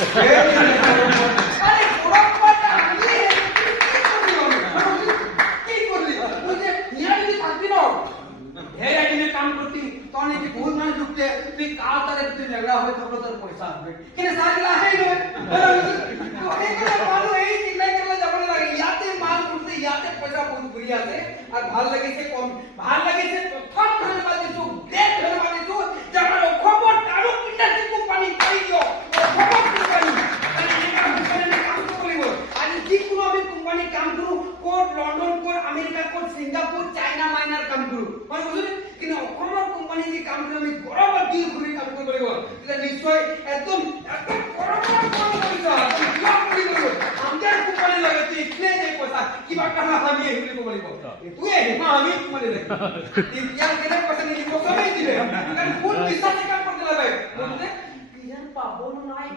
আরে বড়প্পাটা আমি কি করলি তুই যে নিয়া যদি থাকবি না ঢের আইডিনে কাম করতি তখন এই ভুল মানে ঢুকতে তুই কাল তারে তুই ঝগড়া হয়ে থাকলো তোর পয়সা আসবে কিন্তু সারগুলা হেই নয় তো এইগুলো ভালো এই চিন্তাই করলে যাবে লাগে ইয়াতে মাল করতে ইয়াতে পয়সা বহুত ঘুরি আছে আর ভাল লাগিছে কম ভাল লাগিছে প্রথম ধন্যবাদ দিছো গ্রেট ধন্যবাদ দিছো যে আমার খবর আরো ইন্ডাস্ট্রি কোম্পানি পাই দিও খবর কোম্পানি মানে এটা কোম্পানি কাম করিব আর যে কোনো আমি কোম্পানি কাম করু code London code America code Singapore China minor কাম করু মানে বুঝলি কিন্তু অসমৰ কোম্পানি যে কাম কৰে আমি গৰম দিল ঘুৰি কাম কৰিব এটা নিশ্চয় একদম গৰম কাম কৰিছ তুমি কি কৰিব আমাদের কোম্পানি লাগে তুই ইতনে দে পয়সা কিবা কাহা আমি এই বুলি কৰিব তুই এই মা আমি মানে দে ইয়ার কেনে পয়সা নিদি পয়সা দিবে কারণ কোন বিশ্বাসে কাম করতে লাগে বুঝলে পিজন পাবো নাই